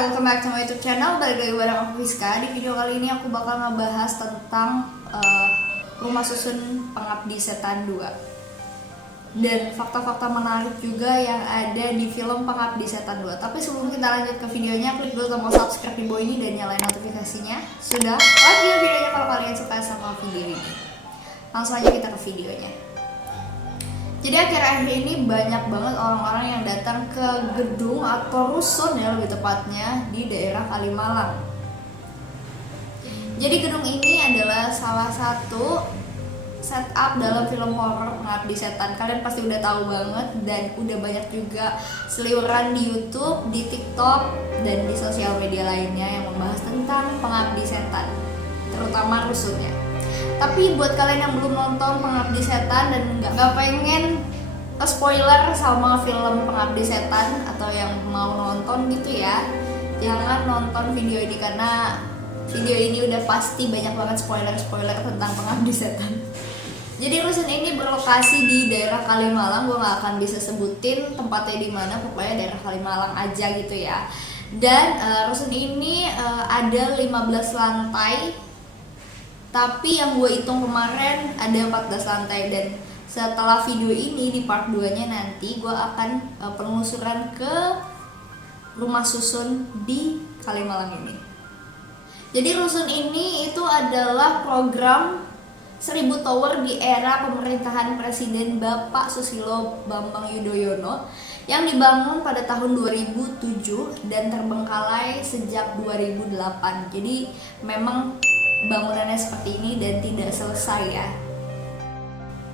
welcome back to my YouTube channel. Balik lagi bareng aku Fiska. Di video kali ini aku bakal ngebahas tentang Rumah Susun Pengabdi Setan 2 dan fakta-fakta menarik juga yang ada di film Pengabdi Setan 2. Tapi sebelum kita lanjut ke videonya, klik dulu tombol subscribe di bawah ini dan nyalain notifikasinya. Sudah, like videonya kalau kalian suka sama video ini. Langsung aja kita ke videonya. Jadi akhir-akhir ini banyak banget orang-orang yang datang ke gedung atau rusun ya lebih tepatnya di daerah Kalimalang. Jadi gedung ini adalah salah satu setup dalam film horor Pengabdi Setan. Kalian pasti udah tahu banget dan udah banyak juga seliweran di YouTube, di TikTok, dan di sosial media lainnya yang membahas tentang Pengabdi Setan, terutama rusunnya. Tapi buat kalian yang belum nonton Pengabdi Setan dan nggak pengen spoiler sama film Pengabdi Setan atau yang mau nonton gitu ya, jangan nonton video ini karena video ini udah pasti banyak banget spoiler tentang Pengabdi Setan. Jadi rusun ini berlokasi di daerah Kalimalang, gue nggak akan bisa sebutin tempatnya di mana, pokoknya daerah Kalimalang aja gitu ya. Dan rusun ini ada 15 lantai. Tapi yang gue hitung kemarin ada 14 lantai, dan setelah video ini di part 2-nya nanti gue akan penelusuran ke rumah susun di Kalimalang ini. Jadi rusun ini itu adalah program 1000 tower di era pemerintahan Presiden Bapak Susilo Bambang Yudhoyono yang dibangun pada tahun 2007 dan terbengkalai sejak 2008. Jadi memang bangunannya seperti ini dan tidak selesai ya.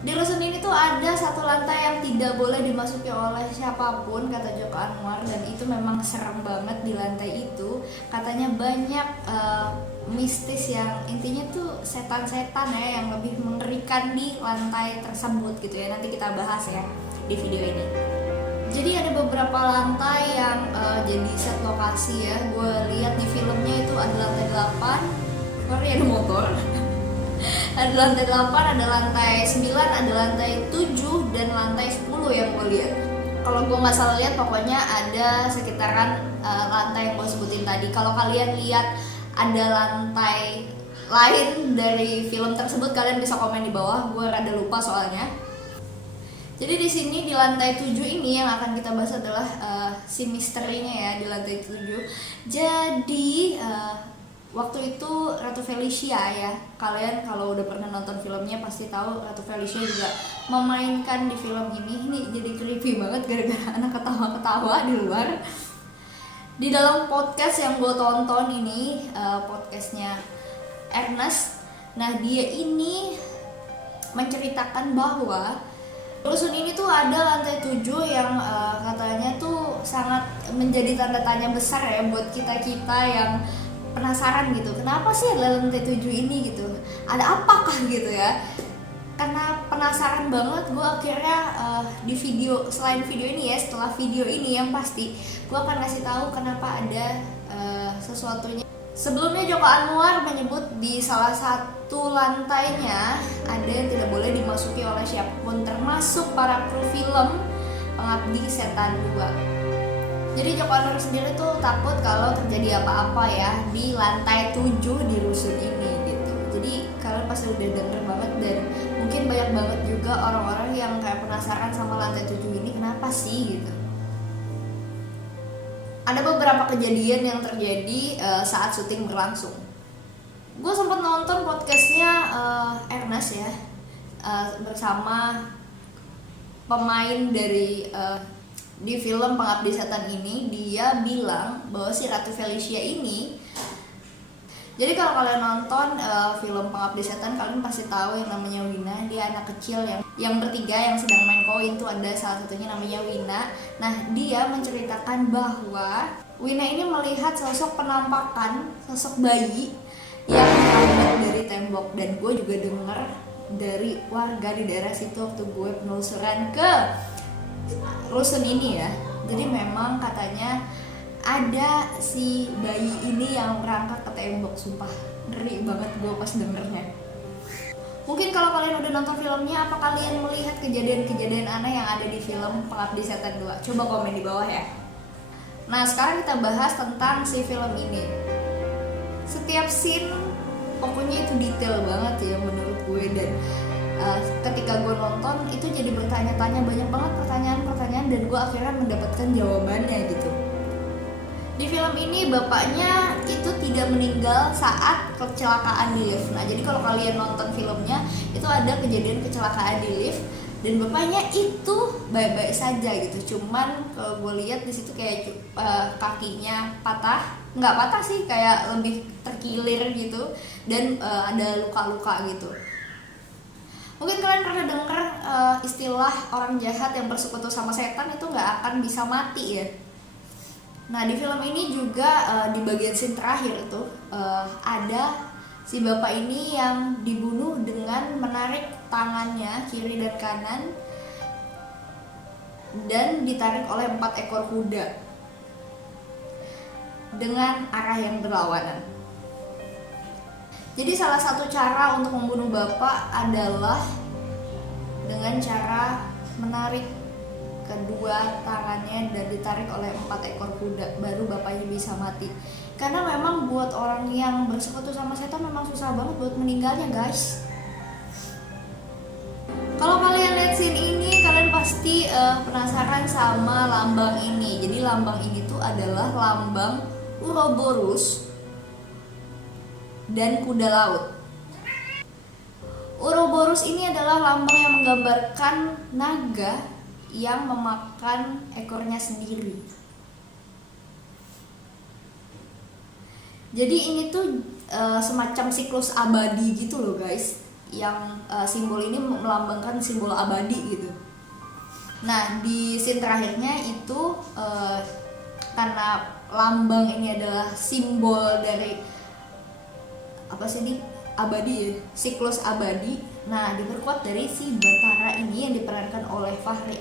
Di rusun ini tuh ada satu lantai yang tidak boleh dimasuki oleh siapapun, kata Joko Anwar, dan itu memang serem banget di lantai itu. Katanya banyak mistis yang intinya tuh setan-setan ya yang lebih mengerikan di lantai tersebut gitu ya. Nanti kita bahas ya di video ini. Jadi ada beberapa lantai yang jadi set lokasi ya. Gue lihat di filmnya itu ada lantai 8. Sorry, ada motor. Ada lantai 8, ada lantai 9, ada lantai 7, dan lantai 10 yang gue lihat. Kalau gue nggak salah lihat, pokoknya ada sekitaran lantai yang gue sebutin tadi. Kalau kalian lihat ada lantai lain dari film tersebut, kalian bisa komen di bawah. Gue rada lupa soalnya. Jadi di sini di lantai 7 ini yang akan kita bahas adalah si misterinya ya di lantai 7. Jadi waktu itu Ratu Felicia ya, kalian kalau udah pernah nonton filmnya pasti tahu Ratu Felicia juga memainkan di film ini. Ini jadi creepy banget gara-gara anak ketawa-ketawa di luar. Di dalam podcast yang gue tonton ini, podcastnya Ernest, nah dia ini menceritakan bahwa rusun ini tuh ada lantai 7 yang katanya tuh sangat menjadi tanda tanya besar ya buat kita-kita yang penasaran gitu, kenapa sih ada lantai 7 ini gitu, ada apakah gitu ya. Karena penasaran banget, gue akhirnya di video, selain video ini ya, setelah video ini yang pasti gue akan kasih tahu kenapa ada sesuatunya. Sebelumnya Joko Anwar menyebut di salah satu lantainya ada yang tidak boleh dimasuki oleh siapapun, termasuk para kru film Pengabdi Setan 2. Jadi Joko Anwar sendiri tuh takut kalau terjadi apa-apa ya di lantai 7 di rusun ini gitu. Jadi kalian pasti udah denger banget dan mungkin banyak banget juga orang-orang yang kayak penasaran sama lantai 7 ini kenapa sih gitu. Ada beberapa kejadian yang terjadi saat syuting berlangsung. Gue sempat nonton podcastnya Ernest ya, bersama pemain dari di film Pengabdi Setan ini. Dia bilang bahwa si Ratu Felicia ini, jadi kalau kalian nonton film Pengabdi Setan, kalian pasti tahu yang namanya Wina. Dia anak kecil yang bertiga yang sedang main koin tuh, ada salah satunya namanya Wina. Nah dia menceritakan bahwa Wina ini melihat sosok penampakan sosok bayi yang merambat dari tembok. Dan gue juga denger dari warga di daerah situ waktu gue penelusuran ke rusun ini ya. Jadi memang katanya ada si bayi ini yang merangkak ke tembok. Sumpah ngeri banget gue pas dengernya. Mungkin kalau kalian udah nonton filmnya, apa kalian melihat kejadian-kejadian aneh yang ada di film Pengabdi Setan 2? Coba komen di bawah ya. Nah sekarang kita bahas tentang si film ini. Setiap scene pokoknya itu detail banget ya menurut gue, dan ketika gue nonton itu jadi bertanya-tanya, banyak banget pertanyaan-pertanyaan, dan gue akhirnya mendapatkan jawabannya gitu. Di film ini bapaknya itu tidak meninggal saat kecelakaan di lift. Nah jadi kalau kalian nonton filmnya itu ada kejadian kecelakaan di lift dan bapaknya itu baik-baik saja gitu. Cuman kalau gue lihat di situ kayak kakinya patah, nggak patah sih, kayak lebih terkilir gitu, dan ada luka-luka gitu. Mungkin kalian pernah dengar istilah orang jahat yang bersekutu sama setan itu nggak akan bisa mati ya. Nah di film ini juga di bagian scene terakhir tuh ada si bapak ini yang dibunuh dengan menarik tangannya kiri dan kanan dan ditarik oleh 4 ekor kuda dengan arah yang berlawanan. Jadi salah satu cara untuk membunuh bapak adalah dengan cara menarik kedua tangannya dan ditarik oleh 4 ekor kuda, baru bapaknya bisa mati. Karena memang buat orang yang bersekutu sama setan memang susah banget buat meninggalnya guys. Kalau kalian lihat scene ini, kalian pasti penasaran sama lambang ini. Jadi lambang ini tuh adalah lambang Ouroboros dan kuda laut. Ouroboros ini adalah lambang yang menggambarkan naga yang memakan ekornya sendiri. Jadi ini tuh semacam siklus abadi gitu loh guys, yang simbol ini melambangkan simbol abadi gitu. Nah di scene terakhirnya itu karena lambang ini adalah simbol dari apa sih ini, abadi ya, siklus abadi. Nah diperkuat dari si Bathara ini yang diperankan oleh Fachri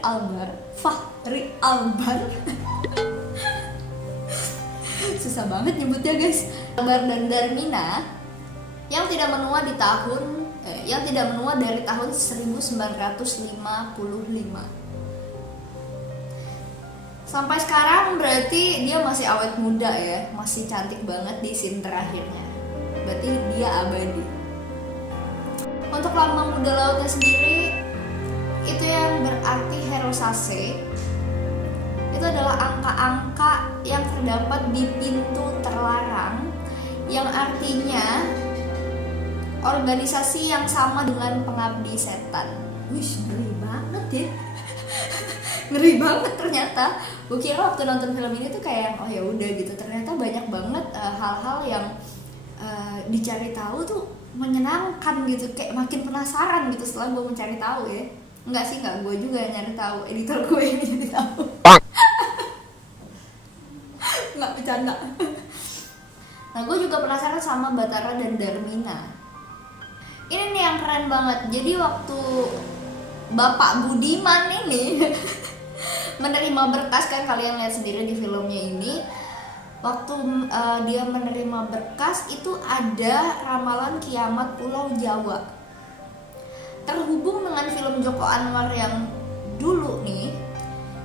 Albar susah banget nyebutnya guys. Albar dan Darmina yang tidak menua dari tahun 1955 sampai sekarang. Berarti dia masih awet muda ya, masih cantik banget di scene terakhirnya, berarti dia abadi. Untuk lambang kuda lautnya sendiri itu yang berarti Herosase. Itu adalah angka-angka yang terdapat di pintu terlarang, yang artinya organisasi yang sama dengan pengabdi setan. Wih, ngeri banget ya. Ngeri banget ternyata. Gue kira waktu nonton film ini tuh kayak oh ya udah gitu. Ternyata banyak banget hal-hal yang dicari tahu tuh menyenangkan gitu, kayak makin penasaran gitu setelah gue mencari tahu ya. Enggak sih, enggak, gue juga yang nyari tahu, editor gue yang nyari tahu. Enggak, bercanda. Nah gue juga penasaran sama Bathara dan Darmina. Ini nih yang keren banget. Jadi waktu Bapak Budiman ini menerima berkas, kan kalian lihat sendiri di filmnya ini, waktu dia menerima berkas itu ada ramalan kiamat Pulau Jawa. Terhubung dengan film Joko Anwar yang dulu nih,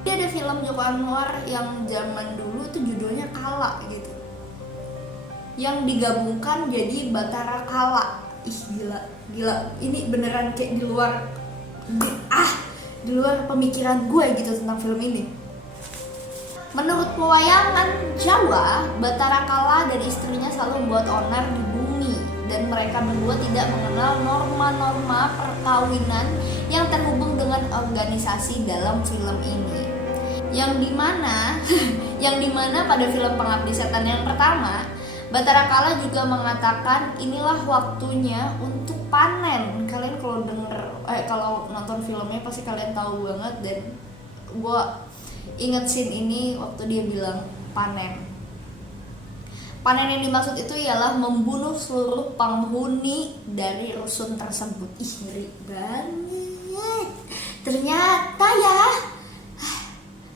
dia ada film Joko Anwar yang zaman dulu itu judulnya Kala gitu, yang digabungkan jadi Bathara Kala. Ih gila, ini beneran kayak di luar pemikiran gue gitu tentang film ini. Menurut pewayangan Jawa, Bathara Kala dan istrinya selalu membuat onar di bumi, dan mereka berdua tidak mengenal norma-norma perkawinan yang terhubung dengan organisasi dalam film ini. Yang dimana pada film Pengabdi Setan yang pertama, Bathara Kala juga mengatakan inilah waktunya untuk panen. Kalian kalau nonton filmnya pasti kalian tahu banget, dan gue inget scene ini waktu dia bilang panen. Panen yang dimaksud itu ialah membunuh seluruh penghuni dari rusun tersebut. Ih, ngeri banget. Ternyata ya,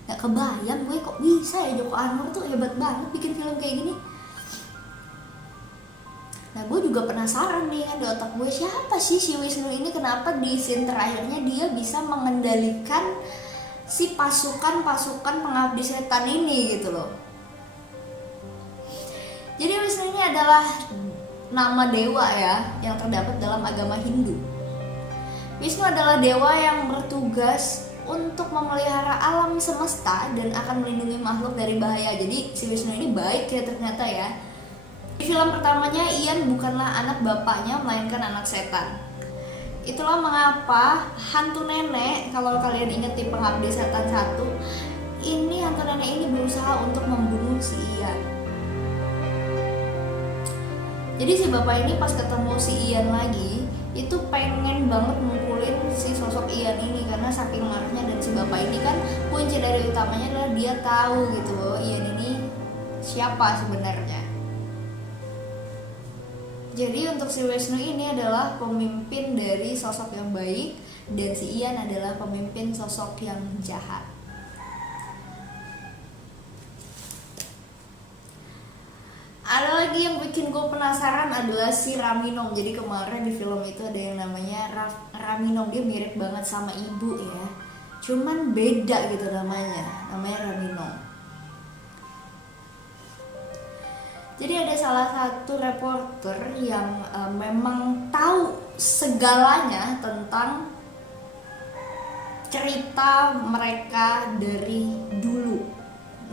gak kebayang gue kok bisa ya Joko Anwar tuh hebat banget bikin film kayak gini. Nah gue juga penasaran nih kan di otak gue, siapa sih si Wisnu ini, kenapa di scene terakhirnya dia bisa mengendalikan si pasukan-pasukan pengabdi setan ini gitu loh. Jadi Wisnu ini adalah nama dewa ya yang terdapat dalam agama Hindu. Wisnu adalah dewa yang bertugas untuk memelihara alam semesta dan akan melindungi makhluk dari bahaya. Jadi si Wisnu ini baik ya ternyata ya. Di film pertamanya Ian bukanlah anak bapaknya melainkan anak setan. Itulah mengapa hantu nenek, kalau kalian ingat di Pengabdi Setan 1, ini hantu nenek ini berusaha untuk membunuh si Ian. Jadi si bapak ini pas ketemu si Ian lagi, itu pengen banget mukulin si sosok Ian ini karena saking marahnya. Dan si bapak ini kan kunci dari utamanya adalah dia tahu gitu loh Ian ini siapa sebenarnya. Jadi untuk si Wisnu ini adalah pemimpin dari sosok yang baik dan si Ian adalah pemimpin sosok yang jahat. Ada lagi yang bikin gue penasaran adalah si Raminong. Jadi kemarin di film itu ada yang namanya Raminong, dia mirip banget sama ibu ya, cuman beda gitu namanya Raminong. Jadi ada salah satu reporter yang memang tahu segalanya tentang cerita mereka dari dulu.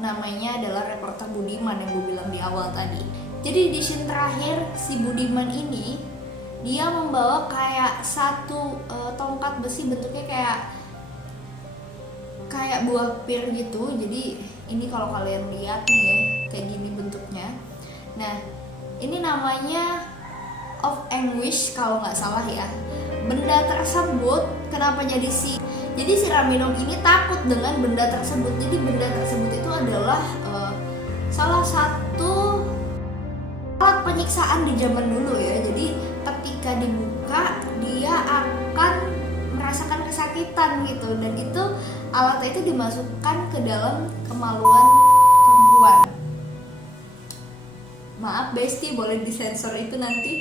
Namanya adalah reporter Budiman yang gue bilang di awal tadi. Jadi di scene terakhir si Budiman ini dia membawa kayak satu tongkat besi bentuknya kayak buah pir gitu. Jadi ini kalau kalian lihat nih ya, kayak gini bentuknya. Nah ini namanya of anguish kalau nggak salah ya. Benda tersebut kenapa jadi si Raminong ini takut dengan benda tersebut. Jadi benda tersebut itu adalah salah satu alat penyiksaan di zaman dulu ya. Jadi ketika dibuka dia akan merasakan kesakitan gitu, dan itu alat itu dimasukkan ke dalam kemaluan perempuan. Maaf Besti, boleh disensor itu nanti.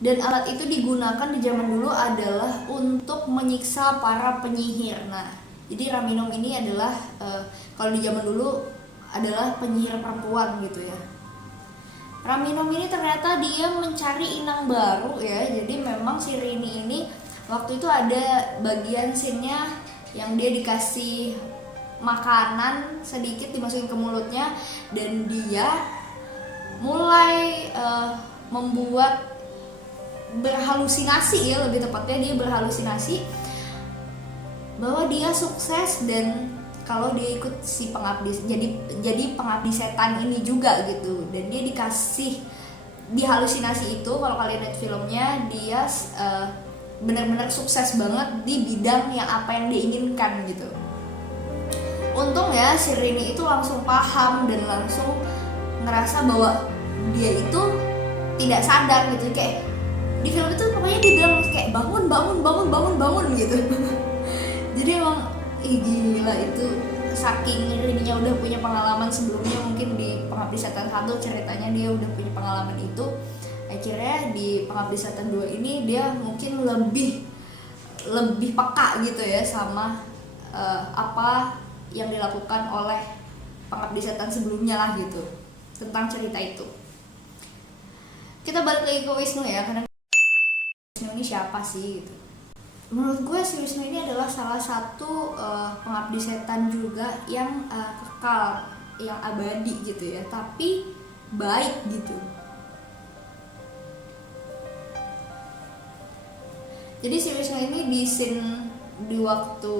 Dan alat itu digunakan di zaman dulu adalah untuk menyiksa para penyihir. Nah, jadi Raminong ini adalah kalau di zaman dulu adalah penyihir perempuan gitu ya. Raminong ini ternyata dia mencari inang baru ya. Jadi memang si Rini ini waktu itu ada bagian scene-nya yang dia dikasih makanan sedikit dimasukin ke mulutnya, dan dia mulai membuat berhalusinasi ya, lebih tepatnya dia berhalusinasi bahwa dia sukses dan kalau dia ikut si pengabdi jadi pengabdi setan ini juga gitu. Dan dia dikasih di halusinasi itu, kalau kalian lihat filmnya, dia benar-benar sukses banget di bidang yang apa yang dia inginkan gitu. Untung ya si Rini itu langsung paham dan langsung ngerasa bahwa dia itu tidak sadar gitu. Kayak di film itu pokoknya dia bilang kayak bangun gitu. Jadi emang gila itu, saking Rininya udah punya pengalaman sebelumnya, mungkin di Pengabdi Setan 1 ceritanya dia udah punya pengalaman itu, akhirnya di Pengabdi Setan 2 ini dia mungkin lebih peka gitu ya sama apa yang dilakukan oleh Pengabdi Setan sebelumnya lah gitu, tentang cerita itu. Kita balik lagi ke Wisnu ya, karena Wisnu ini siapa sih gitu. Menurut gue si Wisnu ini adalah salah satu pengabdi setan juga yang kekal, yang abadi gitu ya, tapi baik gitu. Jadi si Wisnu ini di scene di waktu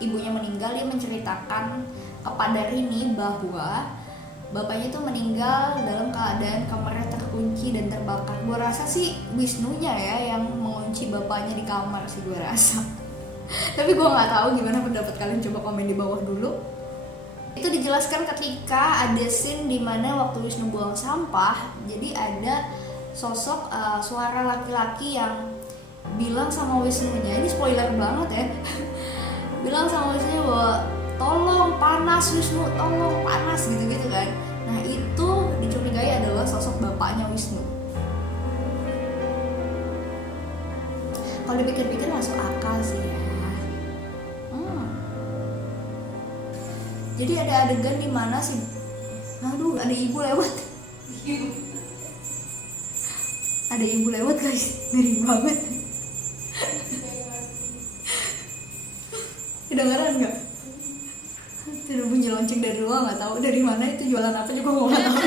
ibunya meninggal, dia menceritakan kepada Rini bahwa bapaknya itu meninggal dalam keadaan kamarnya terkunci dan terbakar. Gue rasa sih Wisnunya ya yang mengunci bapaknya di kamar sih gue rasa. Tapi gue nggak tahu gimana pendapat kalian, coba komen di bawah dulu. Itu dijelaskan ketika ada scene di mana waktu Wisnu buang sampah, jadi ada sosok suara laki-laki yang bilang sama Wisnunya, ini spoiler banget ya, bilang sama Wisnunya bahwa tolong panas Wisnu, tolong panas gitu-gitu kan. Nah itu dicurigai adalah sosok bapaknya Wisnu. Kalau dipikir-pikir masuk akal sih ya. Jadi ada adegan di mana sih, aduh ada ibu lewat, ada ibu lewat guys, ngeri banget. Kedengeran nggak? Ada bunyi lonceng dari luar, nggak tahu dari mana itu, jualan apa juga nggak tahu.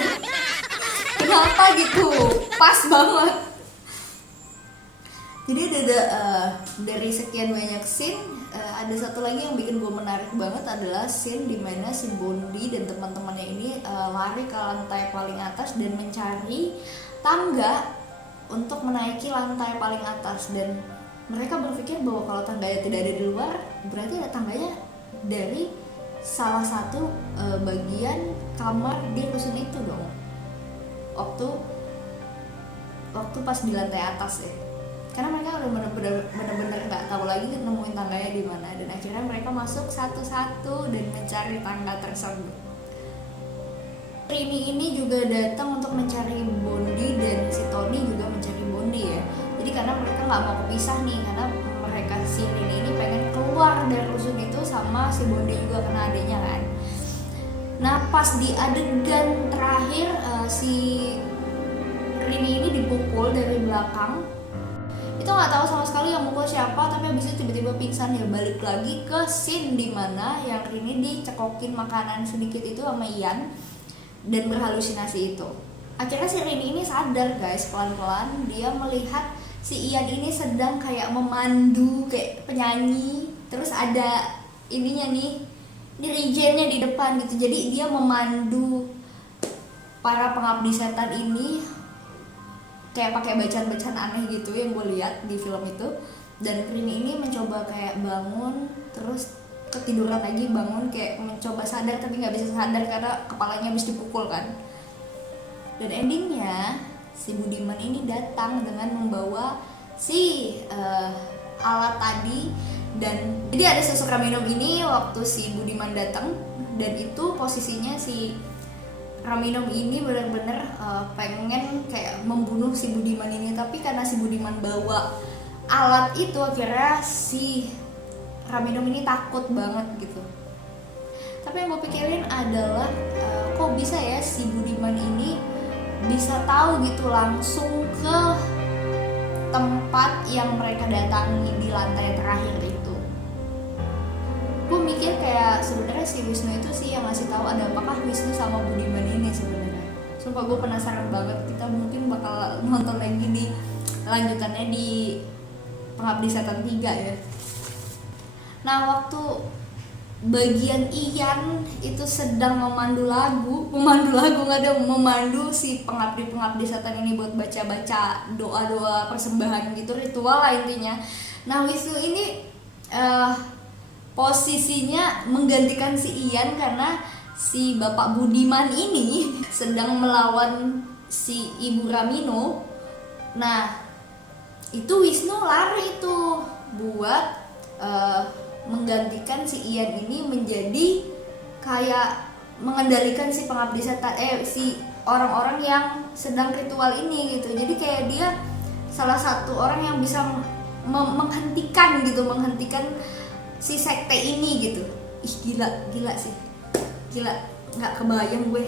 Kenapa gitu? Pas banget. Jadi ada dari sekian banyak scene, ada satu lagi yang bikin gue menarik banget adalah scene dimana si Bondi dan teman-temannya ini lari ke lantai paling atas dan mencari tangga untuk menaiki lantai paling atas, dan mereka berpikir bahwa kalau tangganya tidak ada di luar, berarti ada tangganya dari salah satu bagian kamar di rusun itu dong. Waktu pas di lantai atas ya. Karena mereka udah bener-bener nggak tahu lagi nemuin tangganya di mana, dan akhirnya mereka masuk satu-satu dan mencari tangga tersebut. Rini ini juga datang untuk mencari Bondi, dan si Tony juga mencari Bondi ya. Jadi karena mereka nggak mau kepisah nih, karena mereka si Rini ini pengen keluar dari rusun itu sama si Bondi juga karena adiknya kan. Nah pas di adegan terakhir si Rini ini dipukul dari belakang. Itu nggak tahu sama sekali yang mukul siapa, tapi abis itu tiba-tiba pingsan ya. Balik lagi ke scene dimana yang Rini dicekokin makanan sedikit itu sama Ian dan berhalusinasi itu. Akhirnya si Rini ini sadar guys, pelan-pelan dia melihat si Ian ini sedang kayak memandu kayak penyanyi, terus ada ininya nih dirijennya di depan gitu. Jadi dia memandu para pengabdi setan ini kayak pakai bacaan-bacaan aneh gitu yang gue lihat di film itu. Dan Rini ini mencoba kayak bangun, terus ketiduran lagi, bangun kayak mencoba sadar tapi nggak bisa sadar karena kepalanya habis dipukul kan. Dan endingnya si Budiman ini datang dengan membawa si alat tadi, dan jadi ada sosok Raminov ini waktu si Budiman datang, dan itu posisinya si Raminov ini benar-benar pengen kayak membunuh si Budiman ini, tapi karena si Budiman bawa alat itu akhirnya si Raminov ini takut banget gitu. Tapi yang gue pikirin adalah kok bisa ya si Budiman ini bisa tahu gitu langsung ke tempat yang mereka datangi di lantai terakhir itu. Gue mikir kayak sebenarnya si Wisnu itu sih yang ngasih tahu ada apakah Wisnu sama Budiman ini sebenarnya. Sumpah gue penasaran banget, kita mungkin bakal nonton lagi di lanjutannya di Pengabdi Setan 3 ya. Nah waktu bagian Ian itu sedang memandu lagu nggak ada, memandu si pengabdi setan ini buat baca-baca doa-doa persembahan gitu, ritual lah intinya. Nah Wisnu ini posisinya menggantikan si Ian karena si Bapak Budiman ini sedang melawan si Ibu Ramino. Nah itu Wisnu lari tuh buat menggantikan si Ian ini menjadi kayak mengendalikan si pengabdi setan, si orang-orang yang sedang ritual ini gitu. Jadi kayak dia salah satu orang yang bisa menghentikan si sekte ini gitu. Ih gila sih, gila, nggak kebayang gue.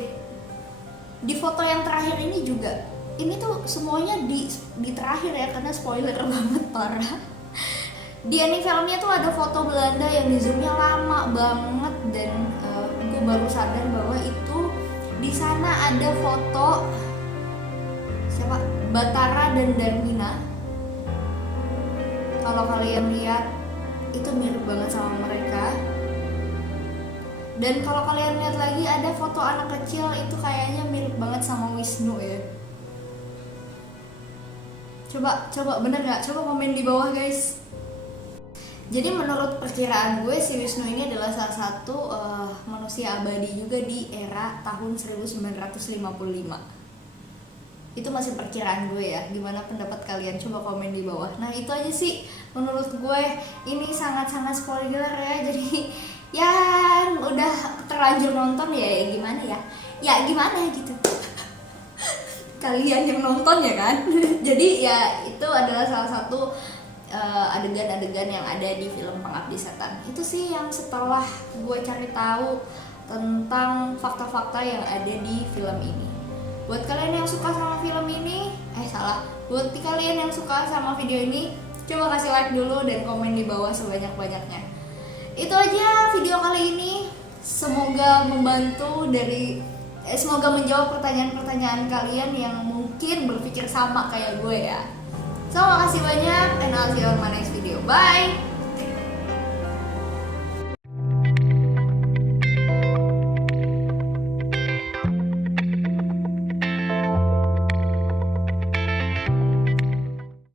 Di foto yang terakhir ini juga, ini tuh semuanya di terakhir ya, karena spoiler banget parah. Di ending filmnya tuh ada foto Belanda yang di zoomnya lama banget, dan gue baru sadar bahwa itu di sana ada foto siapa, Batara dan Darmina. Kalau kalian lihat itu mirip banget sama mereka. Dan kalau kalian lihat lagi ada foto anak kecil, itu kayaknya mirip banget sama Wisnu ya. Coba bener nggak? Coba komen di bawah guys. Jadi menurut perkiraan gue si Wisnu ini adalah salah satu manusia abadi juga di era tahun 1955. Itu masih perkiraan gue ya. Gimana pendapat kalian? Coba komen di bawah. Nah itu aja sih menurut gue, ini sangat-sangat spoiler ya. Jadi yang udah terlanjur nonton ya gimana ya? Ya gimana gitu. Kalian yang nonton ya kan. Jadi ya itu adalah salah satu adegan-adegan yang ada di film Pengabdi Setan. Itu sih yang setelah gue cari tahu tentang fakta-fakta yang ada di film ini. Buat kalian yang suka sama film ini, buat kalian yang suka sama video ini, coba kasih like dulu dan komen di bawah sebanyak-banyaknya. Itu aja video kali ini. Semoga membantu semoga menjawab pertanyaan-pertanyaan kalian yang mungkin berpikir sama kayak gue ya. So, makasih banyak and I'll see you on my next video. Bye!